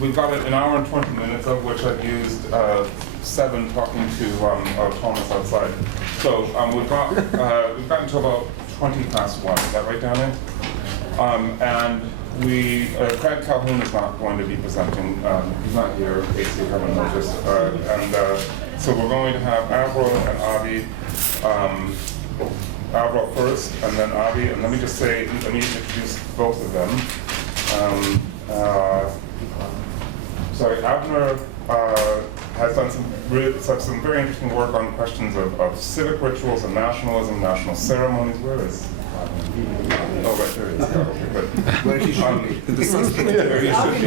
We've got an hour and 20 minutes, of which I've used 7 talking to Thomas outside. So we've got until about 20 past 1. Is that right, Danny? And Craig Calhoun is not going to be presenting. He's not here, in case you haven't noticed. So we're going to have Avro and Avi. Avro first, and then Avi. And let me introduce both of them. Avner has done some very interesting work on questions of civic rituals and nationalism, national ceremonies. Where is Oh, right, there it is. Yeah, okay, good. Where he should be. Where he should be,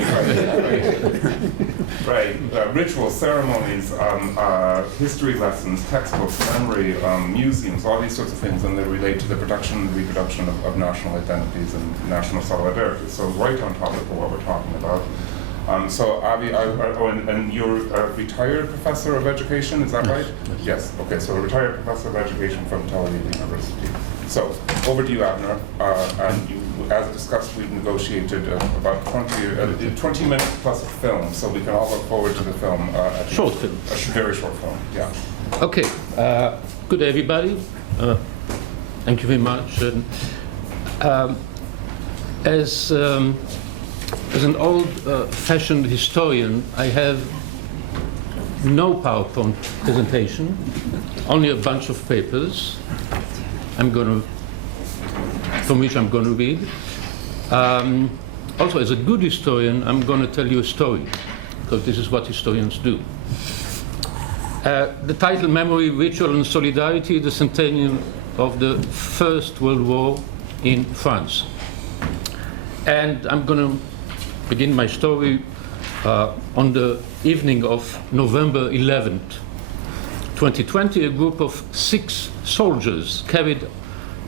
right. Rituals, ceremonies, history lessons, textbooks, memory, museums, all these sorts of things, and they relate to the production and reproduction of national identities and national solidarity. So right on topic of what we're talking about. So Avi, and you're a retired professor of education, is that right? Yes. Okay, so a retired professor of education from Tel Aviv University. So over to you, Avner. And you, as discussed, we've negotiated about 20 minutes plus a film, so we can all look forward to the film. Short film. A very short film, yeah. Okay. Good day, everybody. Thank you very much. As an old-fashioned historian, I have no PowerPoint presentation, only a bunch of papers from which I'm going to read. Also, as a good historian, I'm going to tell you a story, because this is what historians do. The title, Memory, Ritual and Solidarity, the Centennial of the First World War in France. And I'm going to begin my story on the evening of November 11th, 2020. A group of 6 soldiers carried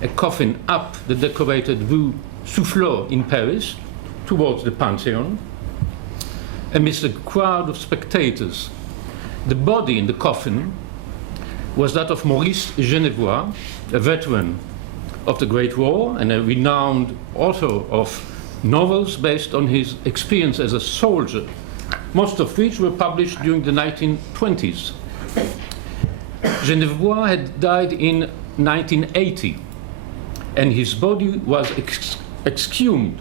a coffin up the decorated Rue Soufflot in Paris towards the Pantheon, amidst a crowd of spectators. The body in the coffin was that of Maurice Genevois, a veteran of the Great War and a renowned author of novels based on his experience as a soldier, most of which were published during the 1920s. Genevois had died in 1980, and his body was exhumed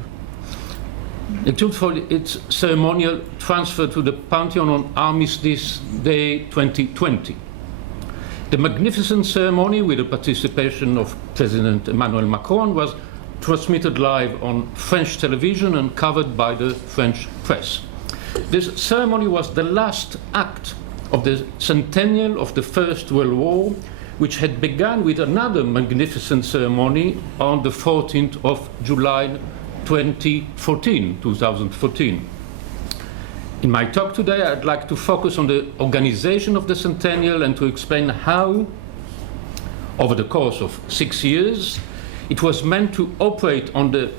for its ceremonial transfer to the Pantheon on Armistice Day 2020. The magnificent ceremony, with the participation of President Emmanuel Macron, was transmitted live on French television and covered by the French press. This ceremony was the last act of the centennial of the First World War, which had begun with another magnificent ceremony on the 14th of July 2014. In my talk today, I'd like to focus on the organization of the centennial and to explain how, over the course of 6 years, it was meant to operate on the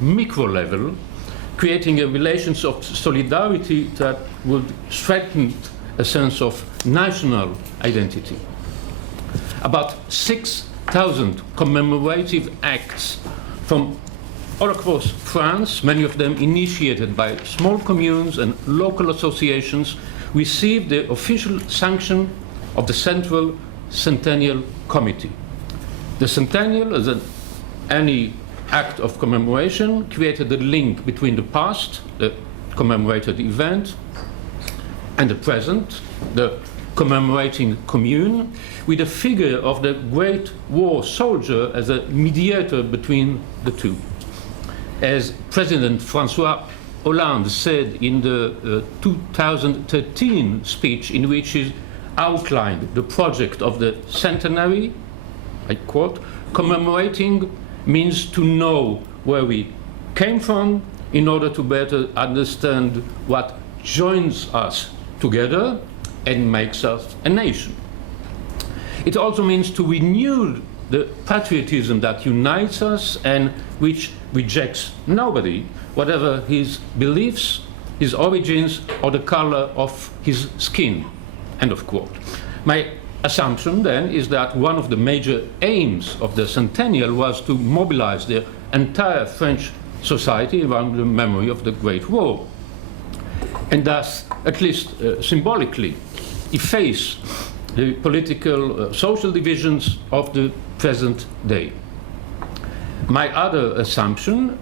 micro level, creating a relations of solidarity that would strengthen a sense of national identity. About 6,000 commemorative acts from all across France, many of them initiated by small communes and local associations, received the official sanction of the Central Centennial Committee. The Centennial, as any act of commemoration, created a link between the past, the commemorated event, and the present, the commemorating commune, with the figure of the Great War soldier as a mediator between the two. As President François Hollande said in the 2013 speech, in which he outlined the project of the centenary, I quote, "Commemorating means to know where we came from in order to better understand what joins us together and makes us a nation. It also means to renew the patriotism that unites us and which rejects nobody, whatever his beliefs, his origins, or the color of his skin." End of quote. My assumption then is that one of the major aims of the centennial was to mobilize the entire French society around the memory of the Great War, and thus, at least symbolically, efface the political, social divisions of the present day. My other assumption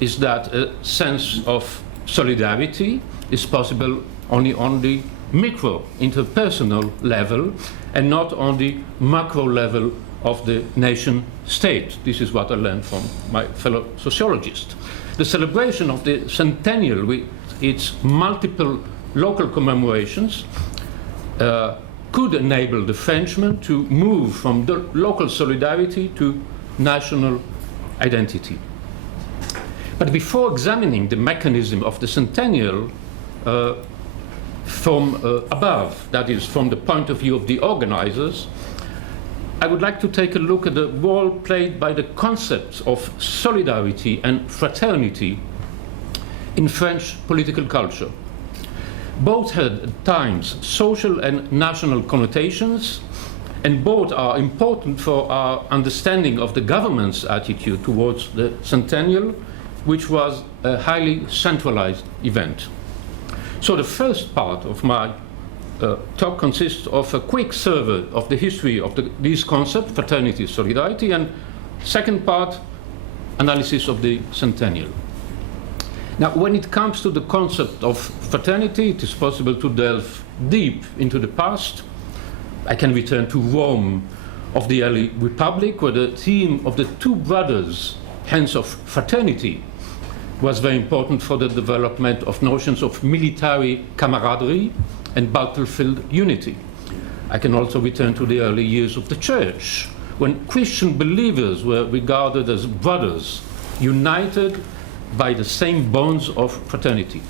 is that a sense of solidarity is possible only on the micro, interpersonal level, and not on the macro level of the nation state. This is what I learned from my fellow sociologist. The celebration of the Centennial with its multiple local commemorations could enable the Frenchman to move from the local solidarity to national identity. But before examining the mechanism of the Centennial from above, that is, from the point of view of the organizers, I would like to take a look at the role played by the concepts of solidarity and fraternity in French political culture. Both had at times social and national connotations, and both are important for our understanding of the government's attitude towards the Centennial, which was a highly centralized event. So the first part of my talk consists of a quick survey of the history of these concepts, fraternity, solidarity, and second part, analysis of the Centennial. Now, when it comes to the concept of fraternity, it is possible to delve deep into the past. I can return to Rome of the early Republic, where the theme of the two brothers, hence of fraternity, was very important for the development of notions of military camaraderie and battlefield unity. I can also return to the early years of the Church, when Christian believers were regarded as brothers, united by the same bonds of fraternity.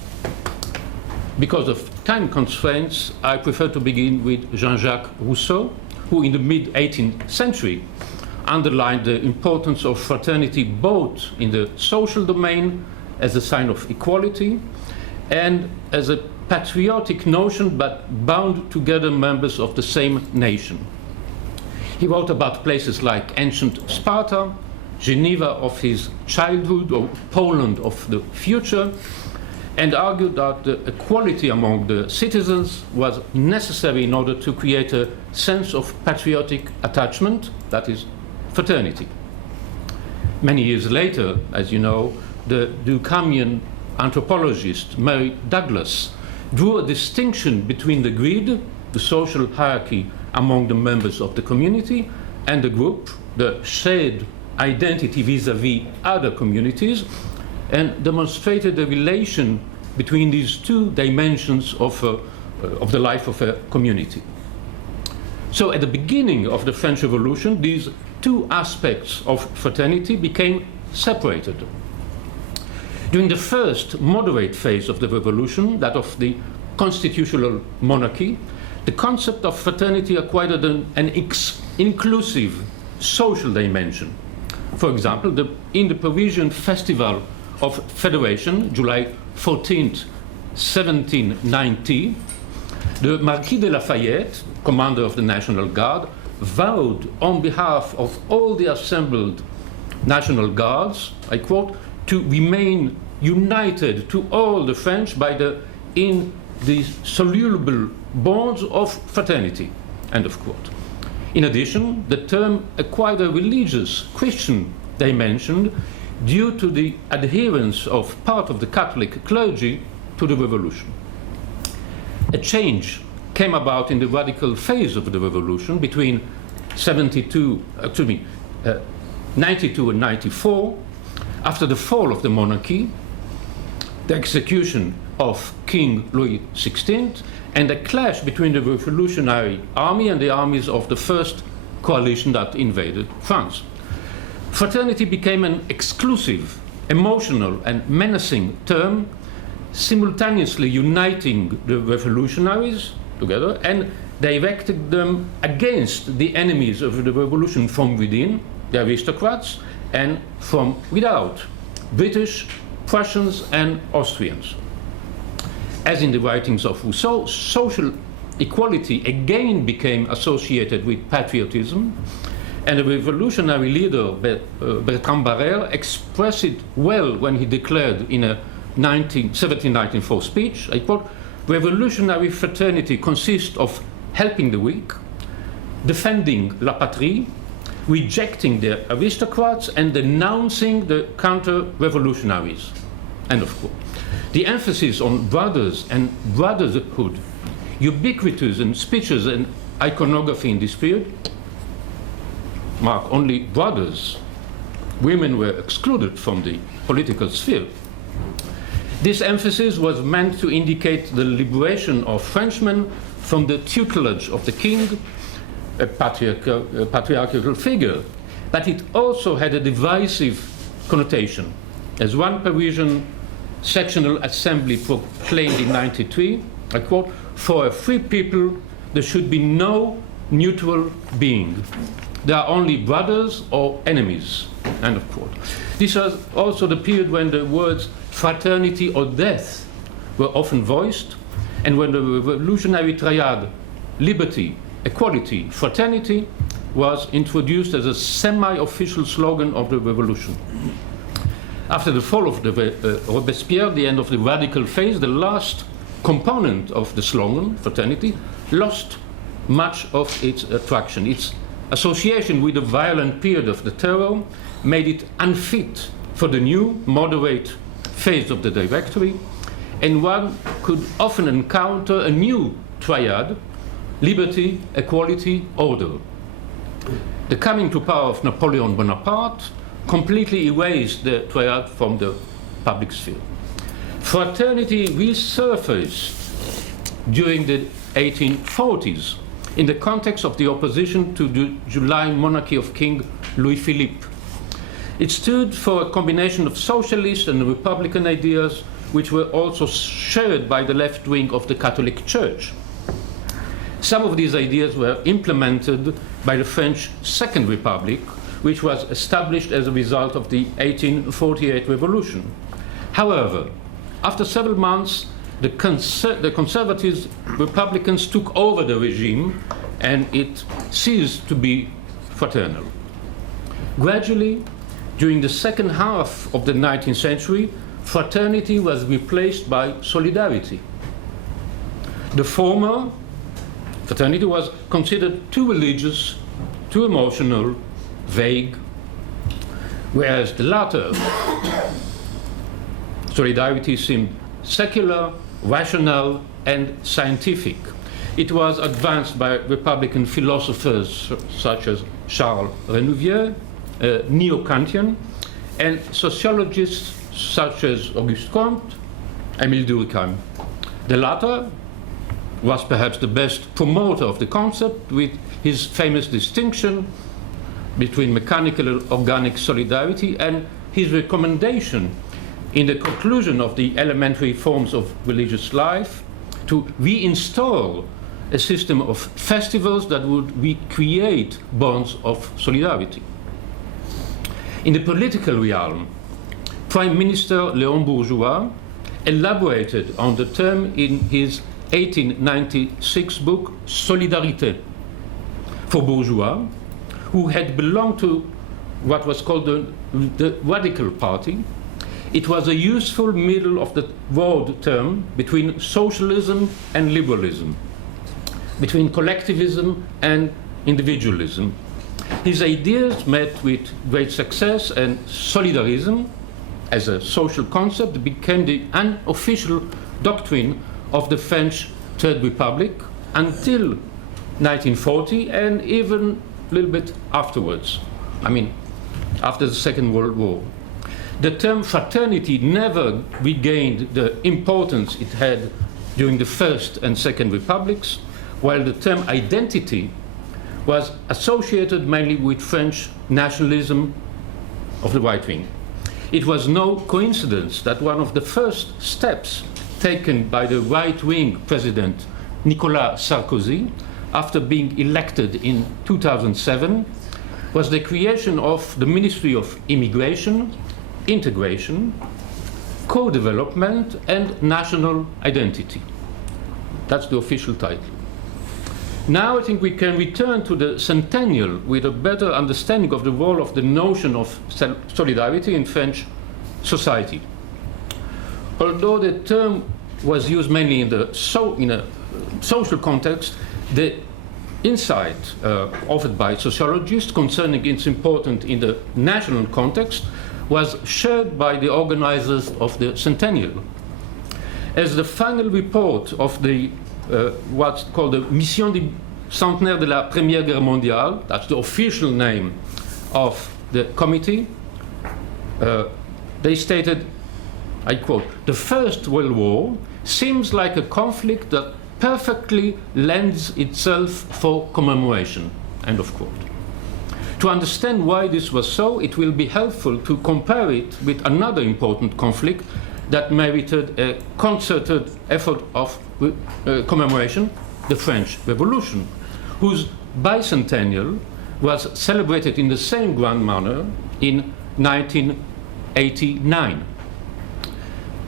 Because of time constraints, I prefer to begin with Jean-Jacques Rousseau, who in the mid-18th century underlined the importance of fraternity both in the social domain as a sign of equality and as a patriotic notion but bound together members of the same nation. He wrote about places like ancient Sparta, Geneva of his childhood, or Poland of the future, and argued that the equality among the citizens was necessary in order to create a sense of patriotic attachment, that is, fraternity. Many years later, as you know, the Durkheimian anthropologist Mary Douglas drew a distinction between the grid, the social hierarchy among the members of the community, and the group, the shared identity vis-à-vis other communities, and demonstrated the relation between these two dimensions of the life of a community. So at the beginning of the French Revolution, these two aspects of fraternity became separated. During the first moderate phase of the revolution, that of the constitutional monarchy, the concept of fraternity acquired an inclusive social dimension. For example, in the Parisian Festival of Federation, July 14th, 1790, the Marquis de Lafayette, commander of the National Guard, vowed on behalf of all the assembled National Guards, I quote, to remain united to all the French by the indissoluble bonds of fraternity, end of quote. In addition, the term acquired a religious Christian dimension due to the adherence of part of the Catholic clergy to the revolution. A change came about in the radical phase of the revolution between 92 and 94, after the fall of the monarchy, the execution of King Louis XVI, and a clash between the Revolutionary Army and the armies of the first coalition that invaded France. Fraternity became an exclusive, emotional, and menacing term, simultaneously uniting the revolutionaries together and directed them against the enemies of the revolution from within, the aristocrats, and from without, British, Prussians, and Austrians. As in the writings of Rousseau, social equality again became associated with patriotism, And the revolutionary leader, Bertrand Barrère, expressed it well when he declared in a 1794 speech, I quote, "Revolutionary fraternity consists of helping the weak, defending la patrie, rejecting the aristocrats, and denouncing the counter-revolutionaries." End of quote. The emphasis on brothers and brotherhood, ubiquitous in speeches and iconography in this period, mark only brothers. Women were excluded from the political sphere. This emphasis was meant to indicate the liberation of Frenchmen from the tutelage of the king, a patriarchal figure, but it also had a divisive connotation. As one Parisian sectional assembly proclaimed in 1993, I quote, "For a free people, there should be no neutral being. There are only brothers or enemies." End of quote. This was also the period when the words fraternity or death were often voiced, and when the revolutionary triad, liberty, equality, fraternity, was introduced as a semi-official slogan of the revolution. After the fall of Robespierre, the end of the radical phase, the last component of the slogan, fraternity, lost much of its attraction. Its association with the violent period of the terror made it unfit for the new, moderate phase of the Directory, and one could often encounter a new triad, liberty, equality, order. The coming to power of Napoleon Bonaparte completely erased the triad from the public sphere. Fraternity resurfaced during the 1840s in the context of the opposition to the July monarchy of King Louis-Philippe. It stood for a combination of socialist and republican ideas, which were also shared by the left wing of the Catholic Church. Some of these ideas were implemented by the French Second Republic, which was established as a result of the 1848 revolution. However, after several months, the conservative republicans took over the regime, and it ceased to be fraternal. Gradually, during the second half of the 19th century, fraternity was replaced by solidarity. The former, fraternity, was considered too religious, too emotional, vague, whereas the latter, solidarity, seemed secular, rational, and scientific. It was advanced by Republican philosophers such as Charles Renouvier, neo-Kantian, and sociologists such as Auguste Comte, Émile Durkheim. The latter was perhaps the best promoter of the concept, with his famous distinction between mechanical and organic solidarity, and his recommendation in the conclusion of the elementary forms of religious life to reinstall a system of festivals that would recreate bonds of solidarity. In the political realm, Prime Minister Léon Bourgeois elaborated on the term in his 1896 book Solidarité. For Bourgeois, who had belonged to what was called the Radical Party, it was a useful middle of the road term between socialism and liberalism, between collectivism and individualism. His ideas met with great success, and solidarism as a social concept became the unofficial doctrine of the French Third Republic until 1940, and even a little bit afterwards. I mean, after the Second World War. The term fraternity never regained the importance it had during the First and Second Republics, while the term identity was associated mainly with French nationalism of the right wing. It was no coincidence that one of the first steps taken by the right-wing president Nicolas Sarkozy after being elected in 2007 was the creation of the Ministry of Immigration, Integration, Co-development, and National Identity. That's the official title. Now I think we can return to the Centennial with a better understanding of the role of the notion of solidarity in French society. Although the term was used mainly in a social context, the insight offered by sociologists concerning its importance in the national context was shared by the organizers of the Centennial. As the final report of the what's called the Mission du Centenaire de la Première Guerre mondiale, that's the official name of the committee, they stated, I quote, "The First World War seems like a conflict that perfectly lends itself for commemoration," end of quote. To understand why this was so, it will be helpful to compare it with another important conflict that merited a concerted effort of commemoration, the French Revolution, whose bicentennial was celebrated in the same grand manner in 1989.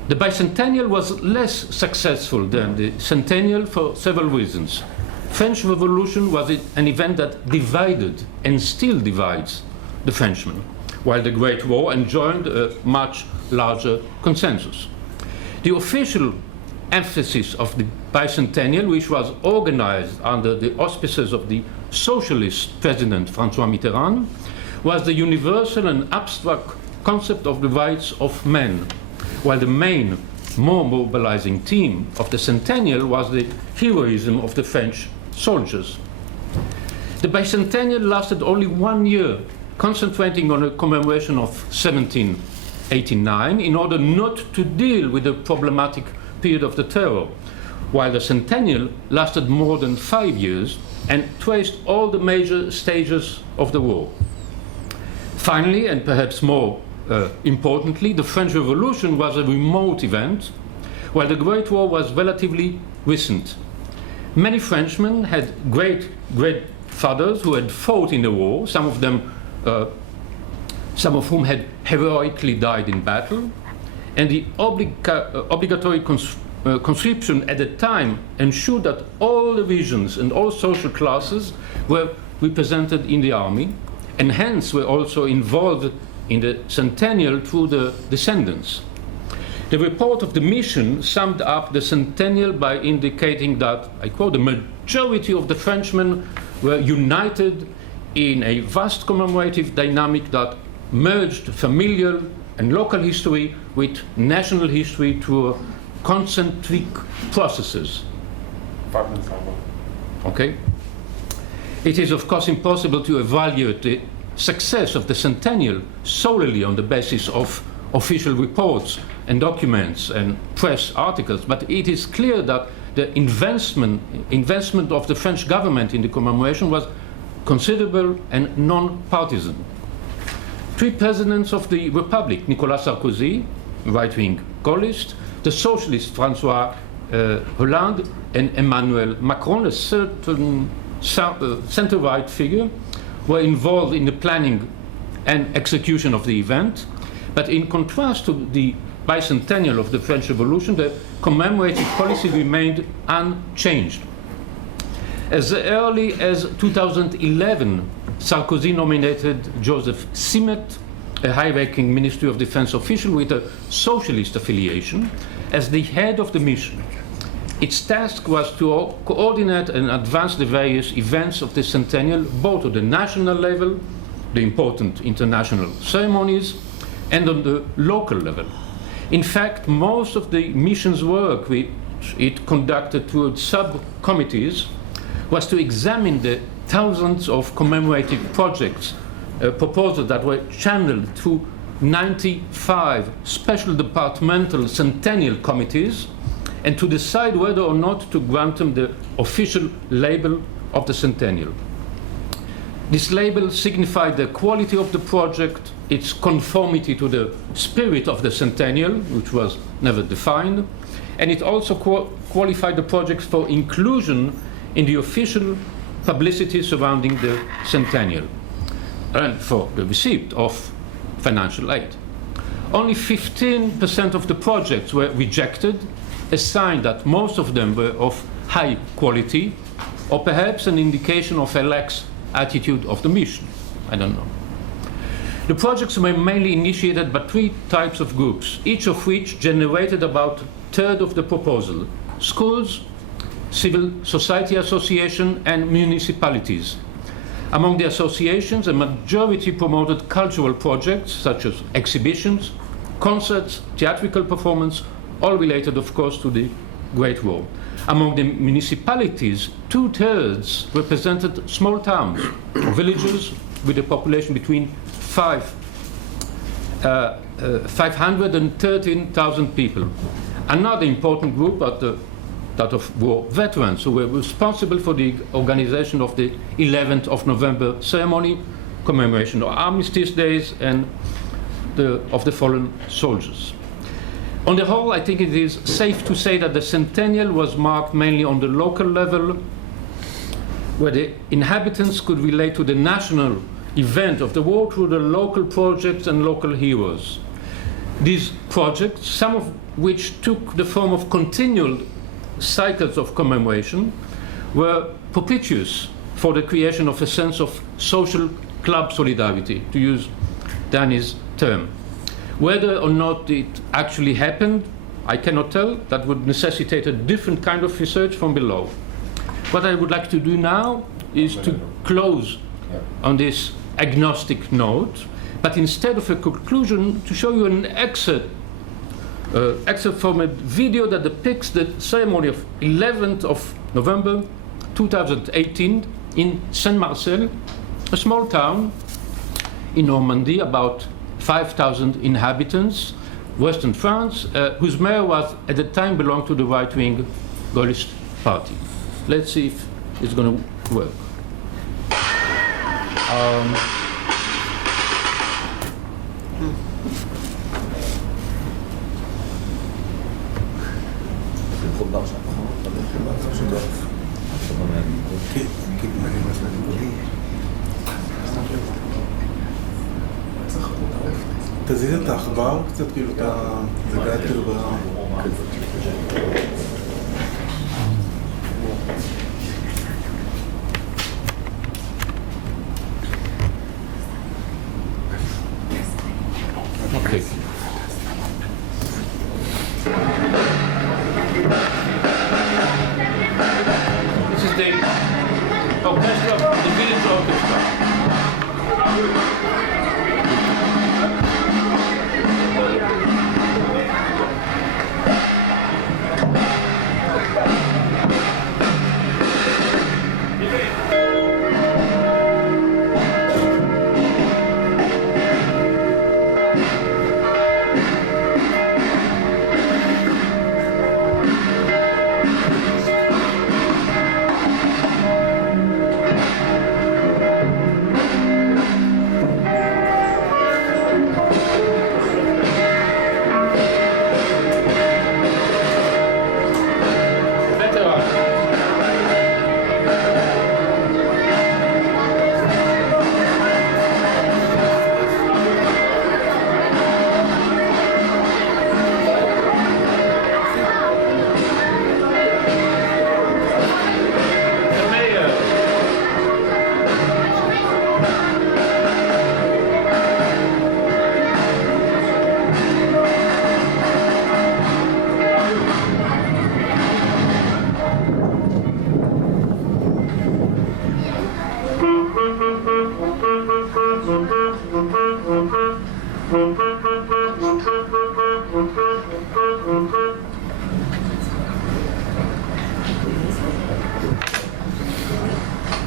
The bicentennial was less successful than the centennial for several reasons. French Revolution was an event that divided and still divides the Frenchmen, while the Great War enjoyed a much larger consensus. The official emphasis of the bicentennial, which was organized under the auspices of the socialist president François Mitterrand, was the universal and abstract concept of the rights of men, while the main, more mobilizing theme of the centennial was the heroism of the French soldiers. The bicentennial lasted only 1 year, concentrating on a commemoration of 1789 in order not to deal with the problematic period of the terror, while the centennial lasted more than 5 years and traced all the major stages of the war. Finally, and perhaps more importantly, the French Revolution was a remote event, while the Great War was relatively recent. Many Frenchmen had great-fathers who had fought in the war, some of whom had heroically died in battle, and the obligatory conscription at the time ensured that all the regions and all social classes were represented in the army, and hence were also involved in the centennial through the descendants. The report of the mission summed up the centennial by indicating that, I quote, "the majority of the Frenchmen were united in a vast commemorative dynamic that merged familial and local history with national history through concentric processes." Okay? It is, of course, impossible to evaluate the success of the centennial solely on the basis of official reports and documents and press articles, but it is clear that the investment of the French government in the commemoration was considerable and non-partisan. 3 presidents of the Republic, Nicolas Sarkozy, right-wing Gaullist, the socialist François Hollande, and Emmanuel Macron, a certain center-right figure, were involved in the planning and execution of the event. But in contrast to the bicentennial of the French Revolution, the commemorative policy remained unchanged. As early as 2011, Sarkozy nominated Joseph Simet, a high-ranking Ministry of Defense official with a socialist affiliation, as the head of the mission. Its task was to coordinate and advance the various events of the centennial, both at the national level, the important international ceremonies, and on the local level. In fact, most of the mission's work, which it conducted through subcommittees, was to examine the thousands of commemorative projects, proposals that were channeled through 95 special departmental centennial committees, and to decide whether or not to grant them the official label of the centennial. This label signified the quality of the project, its conformity to the spirit of the centennial, which was never defined, and it also qualified the projects for inclusion in the official publicity surrounding the centennial, and for the receipt of financial aid. Only 15% of the projects were rejected, a sign that most of them were of high quality, or perhaps an indication of a lax attitude of the mission. I don't know. The projects were mainly initiated by 3 types of groups, each of which generated about a third of the proposal: schools, civil society association, and municipalities. Among the associations, a majority promoted cultural projects such as exhibitions, concerts, theatrical performance, all related, of course, to the Great War. Among the municipalities, 2/3 represented small towns, villages with a population between 500 and 13,000 people. Another important group are that of war veterans, who were responsible for the organization of the 11th of November ceremony, commemoration of Armistice Days, and of the fallen soldiers. On the whole, I think it is safe to say that the Centennial was marked mainly on the local level, where the inhabitants could relate to the national event of the war through the local projects and local heroes. These projects, some of which took the form of continual cycles of commemoration, were propitious for the creation of a sense of social club solidarity, to use Danny's term. Whether or not it actually happened, I cannot tell. That would necessitate a different kind of research from below. What I would like to do now is to close on this agnostic note, but instead of a conclusion, to show you an excerpt from a video that depicts the ceremony of 11th of November 2018 in Saint-Marcel, a small town in Normandy, about 5,000 inhabitants, Western France, whose mayor was at the time belonged to the right-wing Gaullist party. Let's see if it's going to work. תזיז את העכבר קצת, כאילו, זה גאה כאילו Okay. This is the orchestra, the village orchestra.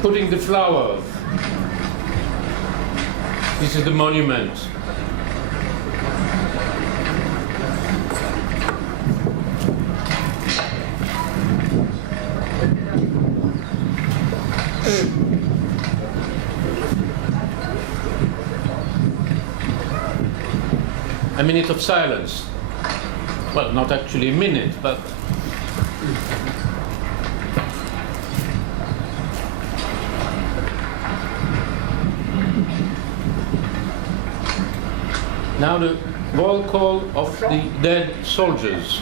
Putting the flowers. This is the monument. A minute of silence. Well, not actually a minute, but now the roll call of the dead soldiers.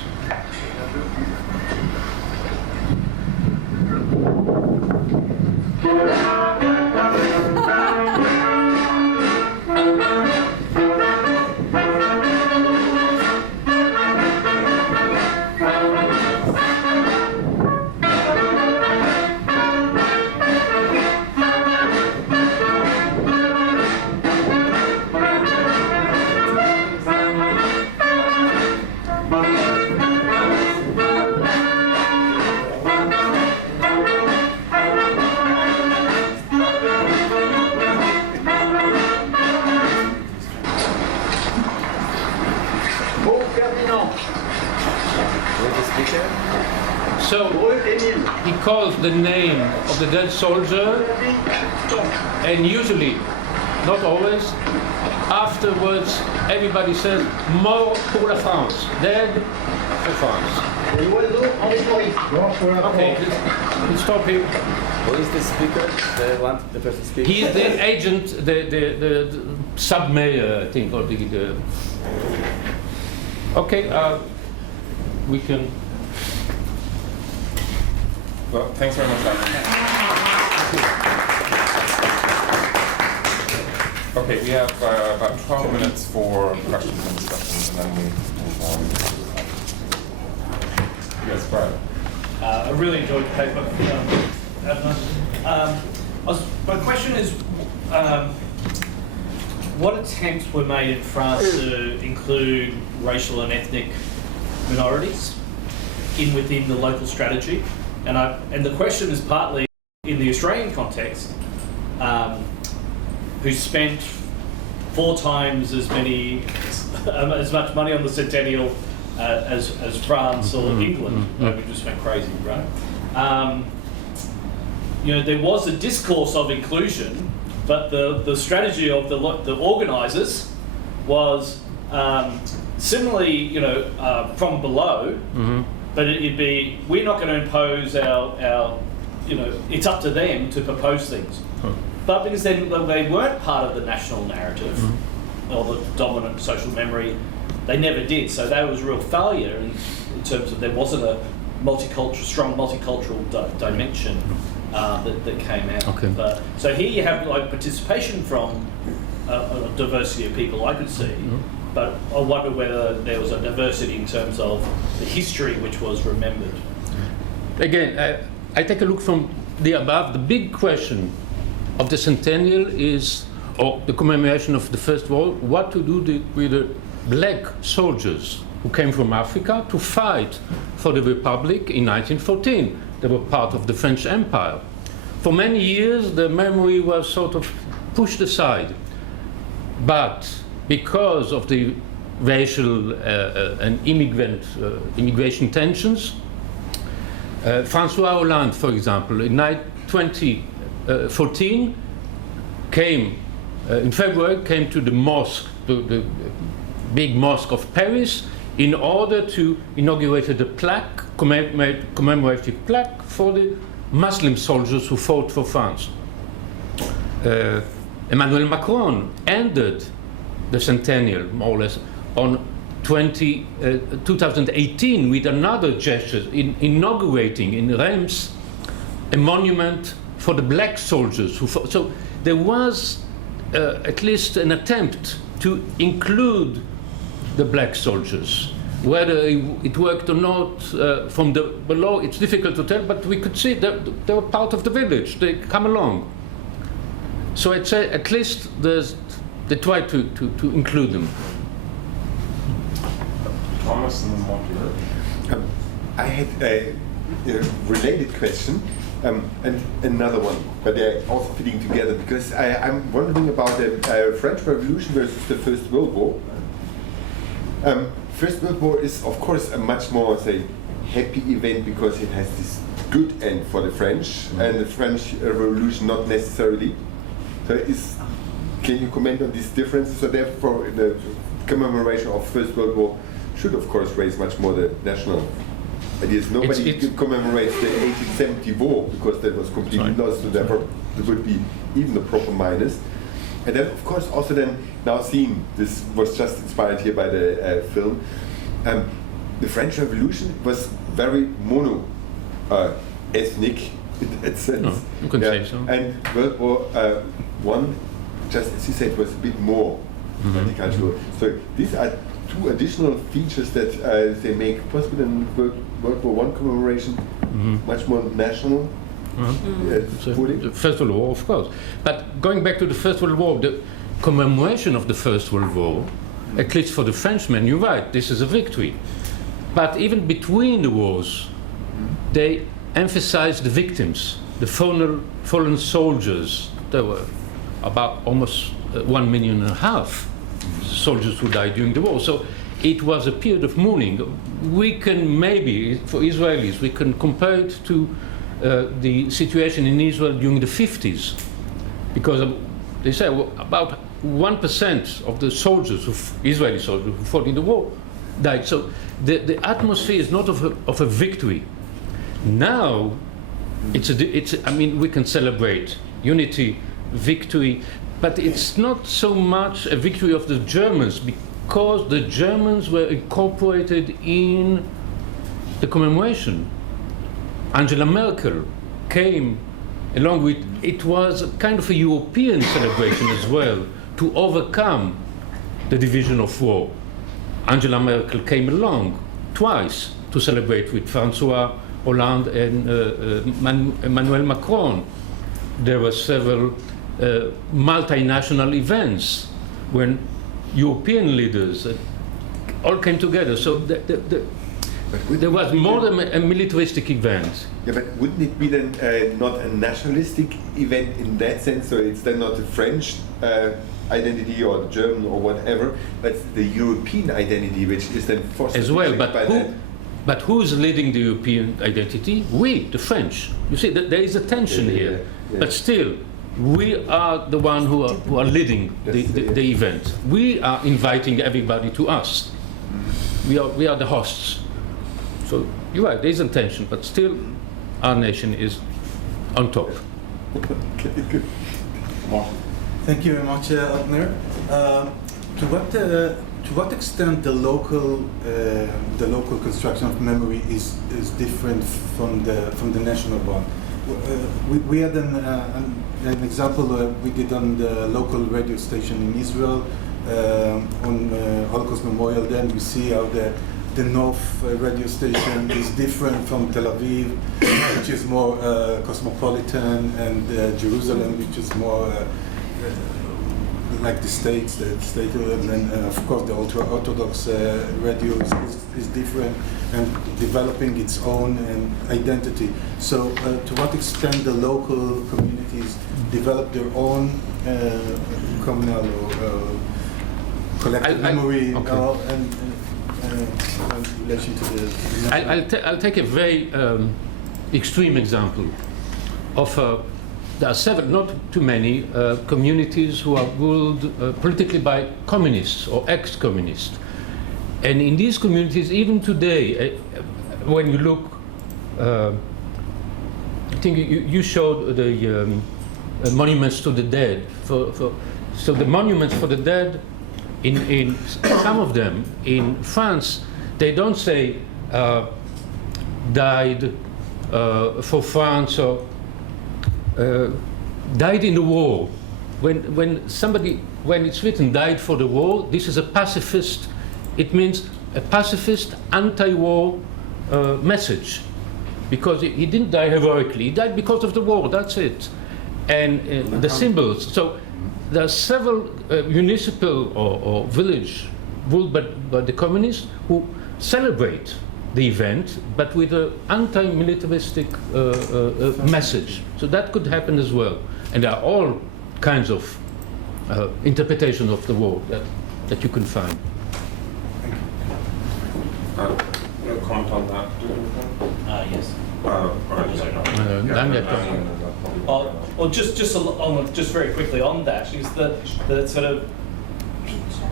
With the speaker? So he calls the name of the dead soldier, and usually, not always, afterwards everybody says, mort pour la France, dead for France. Okay, let's stop here. Who is the speaker? The person speaking? He is the agent, the sub-mayor, I think, or the okay, we can. Well, thanks very much, Avner. Okay, we have about 12 minutes for questions and discussions, and then we move on. Yes, Brad. I really enjoyed the paper, Avner. My question is, what attempts were made in France to include racial and ethnic minorities within the local strategy? And the question is partly in the Australian context, who spent 4 times as much money on the Centennial as France or England, which just went crazy, right? There was a discourse of inclusion, but the strategy of the organisers was similarly, from below. But it'd be, we're not going to impose our it's up to them to propose things. But because they weren't part of the national narrative or the dominant social memory, they never did. So that was a real failure in terms of there wasn't a strong multicultural dimension that came out. Okay. So here you have participation from a diversity of people I could see. But I wonder whether there was a diversity in terms of the history which was remembered. Again, I take a look from the above. The big question of the Centennial is, or the commemoration of the First War, what to do with the black soldiers who came from Africa to fight for the Republic in 1914. They were part of the French Empire. For many years, the memory was sort of pushed aside. But because of the racial and immigration tensions, François Hollande, for example, in 2014 in February, came to the mosque, the big mosque of Paris, in order to inaugurate a plaque, commemorative plaque for the Muslim soldiers who fought for France. Emmanuel Macron ended the Centennial, more or less, on 2018 with another gesture, inaugurating in Reims a monument for the black soldiers who fought. So there was at least an attempt to include the black soldiers. Whether it worked or not, from below, it's difficult to tell, but we could see that they were part of the village. They come along. So I'd say at least they try to include them. Thomas and then Montpellier. I had a related question and another one, but they're also fitting together because I'm wondering about the French Revolution versus the First World War. First World War is, of course, a much more, say, happy event because it has this good end for the French, and the French Revolution not necessarily. So can you comment on these differences? So therefore, the commemoration of First World War should, of course, raise much more the national ideas. Nobody commemorates the 1870 war because that was completely lost, so therefore there would be even a proper minus. And then, of course, also then, now seeing, this was just inspired here by the film, the French Revolution was very mono-ethnic in that sense. No, you can say so. And World War One, just as you said, was a bit more multicultural. So these are 2 additional features that they make possible in World War One commemoration, much more national. The First World War, of course. But going back to the First World War, the commemoration of the First World War, at least for the Frenchmen, you're right, this is a victory. But even between the wars, they emphasized the victims, the fallen soldiers. There were about almost 1.5 million soldiers who died during the war. So it was a period of mourning. We can maybe, for Israelis, we can compare it to the situation in Israel during the 50s, because they say about 1% of the soldiers, Israeli soldiers who fought in the war, died. So the atmosphere is not of a victory. Now, I mean, we can celebrate unity, victory, but it's not so much a victory of the Germans, because the Germans were incorporated in the commemoration. Angela Merkel came along with, it was a kind of a European celebration as well, to overcome the division of war. Angela Merkel came along twice to celebrate with François Hollande and Emmanuel Macron. There were several multinational events when European leaders all came together. So there was more than a militaristic event. Yeah, but wouldn't it be then not a nationalistic event in that sense? So it's then not the French identity or the German or whatever, but the European identity, which is then fostered as well. by But who's leading the European identity? We, the French. You see, there is a tension here. Yeah. But still, we are the one who are leading the event. We are inviting everybody to us. We are the hosts. So you're right, there is a tension, but still, our nation is on top. Okay, good. Thank you very much, Avner. To what extent the local construction of memory is different from the national one? We had an example we did on the local radio station in Israel on Holocaust Memorial. Then we see how the North radio station is different from Tel Aviv, which is more cosmopolitan, and Jerusalem, which is more like the States, and then of course the ultra-Orthodox radio is different and developing its own identity. So to what extent the local communities develop their own communal or collective memory in relation to the... I'll take a very extreme example of there are several, not too many, communities who are ruled politically by communists or ex-communists. And in these communities, even today, when you look, I think you showed the monuments to the dead. So the monuments for the dead, in some of them, in France, they don't say died for France or died in the war. When it's written died for the war, this is a pacifist. It means a pacifist anti-war message, because he didn't die heroically. He died because of the war. That's it. And the symbols. So there are several municipal or village ruled by the communists who celebrate the event, but with an anti-militaristic message. So that could happen as well. And there are all kinds of interpretations of the war that you can find. Comment on that? Yes. Just very quickly on that is that sort of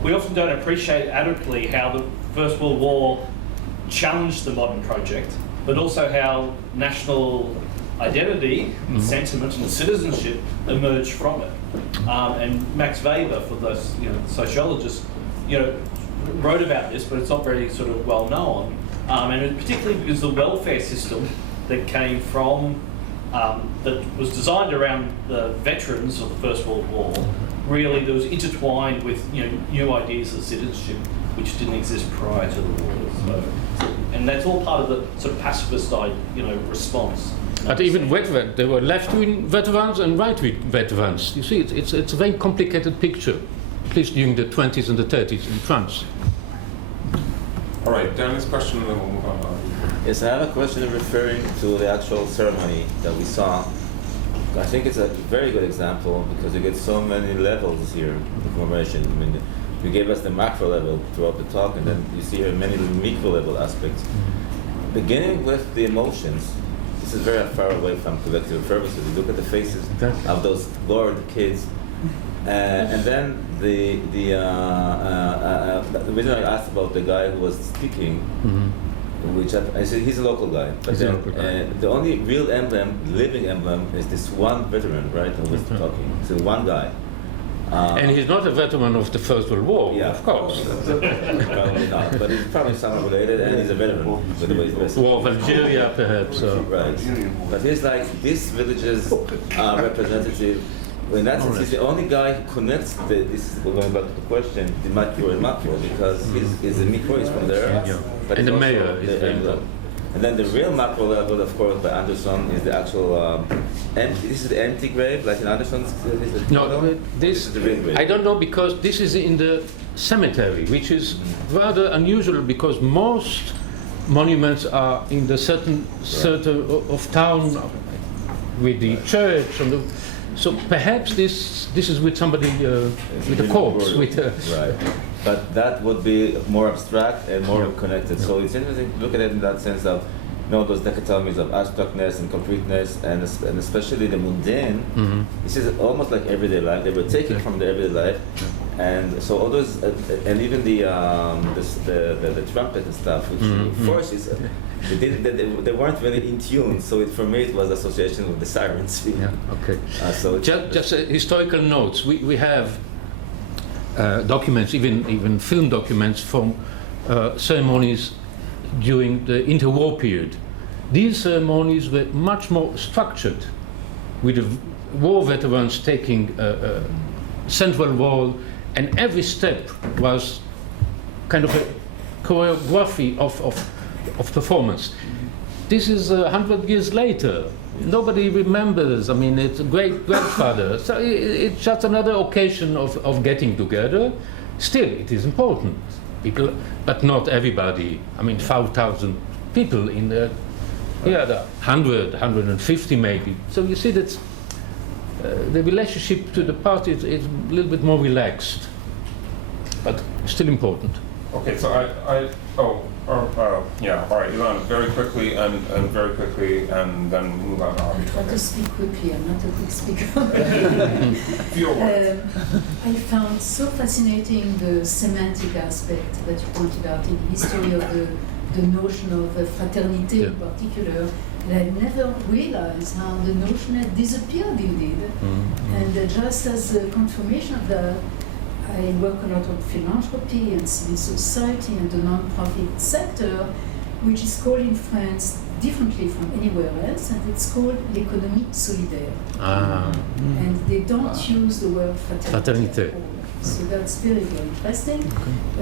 we often don't appreciate adequately how the First World War challenged the modern project, but also how national identity, sentiment, and citizenship emerged from it. And Max Weber, for those sociologists, wrote about this, but it's not very sort of well known. And particularly because the welfare system that came from that was designed around the veterans of the First World War, really that was intertwined with new ideas of citizenship which didn't exist prior to the war. So, and that's all part of the sort of pacifist response. But even veterans, there were left-wing veterans and right-wing veterans. You see, it's a very complicated picture, at least during the 20s and the 30s in France. All right, Danny's question, and then we'll move on. Yes, I have a question referring to the actual ceremony that we saw. I think it's a very good example because you get so many levels here of the commemoration. I mean, You gave us the macro level throughout the talk, and then you see here many micro level aspects. Beginning with the emotions, this is very far away from collective purposes. You look at the faces of those bored kids, and then the reason I asked about the guy who was speaking, which I said he's a local guy, but then, the only real emblem, living emblem, is this one veteran, right, who was talking. So one guy. And he's not a veteran of the First World War, Yeah, of course. Probably not, but he's probably somehow related, and he's a veteran with the way he's dressed. War of Algeria, perhaps. Right. But he's like this village's representative. In that sense, he's the only guy who connects this is going back to the question, the micro and macro, because he's the micro is from there. But And the he's mayor also is the very emblem. important. And then the real macro level, of course, by Anderson is the actual empty. This is the empty grave, like in Anderson's. No, this is the real grave. I don't know, because this is in the cemetery, which is rather unusual, because most monuments are in the certain of town with the church and so perhaps this is with somebody with a corpse with a right. But that would be more abstract and more connected. So it's interesting to look at it in that sense of, those dichotomies of abstractness and concreteness, and especially the mundane. This is almost like everyday life. They were taken from the everyday life, and so all those, and even the trumpet and stuff, which first is they weren't really in tune. So for me it was association with the sirens. Okay. So just historical notes. We have documents, even film documents from ceremonies during the interwar period. These ceremonies were much more structured, with the war veterans taking a central role, and every step was kind of a choreography of performance. This is 100 years later. Nobody remembers. I mean, it's a great-grandfather. So it's just another occasion of getting together. Still, it is important. People, but not everybody. I mean, 5,000 people in the 100, 150 maybe. So you see that the relationship to the party is a little bit more relaxed, but still important. Okay, so all right, Ilan, very quickly and then move on. I try to speak quickly, I'm not a quick speaker. Few words. I found so fascinating the semantic aspect that you pointed out in the history of the notion of fraternity in particular, and I never realized how the notion had disappeared indeed. And just as a confirmation of that, I work a lot on philanthropy and civil society and the non-profit sector, which is called in France differently from anywhere else, and it's called l'économie solidaire. And they don't use the word fraternité at all. So that's very, very interesting.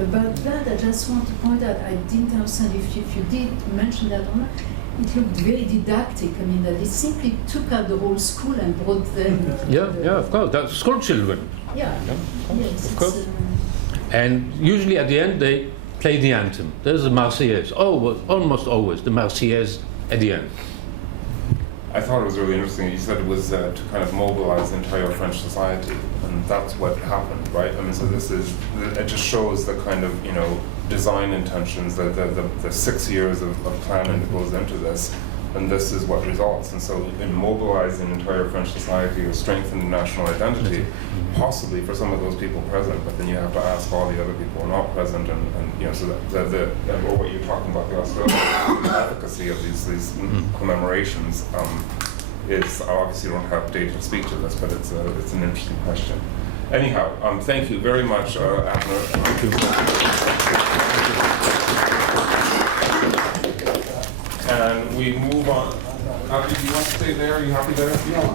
About that, I just want to point out, I didn't understand if you did mention that or not. It looked very didactic. I mean, that it simply took out the whole school and brought them. Of course. That's school children. Yes, of course. And usually at the end they play the anthem. There's the Marseillaise. Almost always the Marseillaise at the end. I thought it was really interesting. You said it was to kind of mobilize the entire French society, and that's what happened, right? I mean, so it just shows the kind of design intentions, the 6 years of planning that goes into this, and this is what results. And so in mobilizing entire French society or strengthening national identity, possibly for some of those people present, but then you have to ask all the other people who are not present, and so or what you're talking about, the Australian efficacy of these commemorations is, obviously you don't have data to speak to this, but it's an interesting question. Anyhow, thank you very much, Avner. Thank you. And we move on. Aviv, do you want to stay there? Are you happy there? Yeah.